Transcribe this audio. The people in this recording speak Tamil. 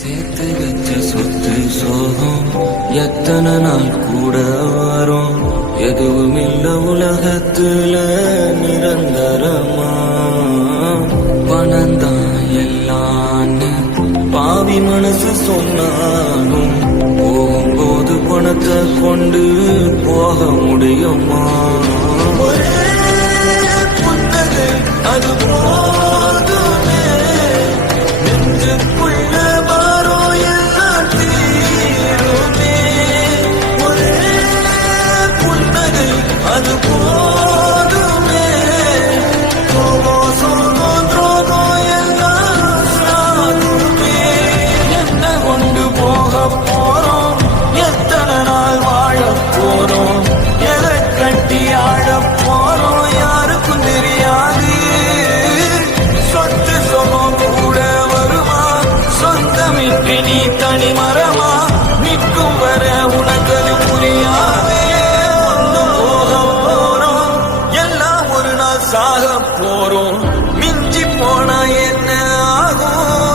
சேர்த்து வச்ச சொத்து சோகம் எத்தனை நாள் கூட வரும். எதுவும் இல்ல உலகத்துல நிரந்தரமா. பணந்தான் எல்லான்னு பாவி மனசு சொன்னாலும் போகும்போது பணத்தை கொண்டு போக முடியுமா? அது போதுமே நெஞ்சுக்குள்ள பாரோ எல்லாம் தீருமே. ஒரே புன்னகை அது போதுமே. சோகம் சோகம் துரோகம் எல்லாம் சாகுமே. என்ன கொண்டு போக போறோம்? எத்தனை நாள் வாழ போறோம்? எதை கட்டி ஆழ போறோம்? யாருக்கும் தெரியாது. சொத்து சொகம் கூட வருமா? சொந்தமின்றி நீ தனி மரமா? நிற்கும் வர உனக்கு புரியாவே. போக போறோம், எல்லாம் ஒரு நாள் சாக போறோம். மிஞ்சி போனா என்ன ஆகும்?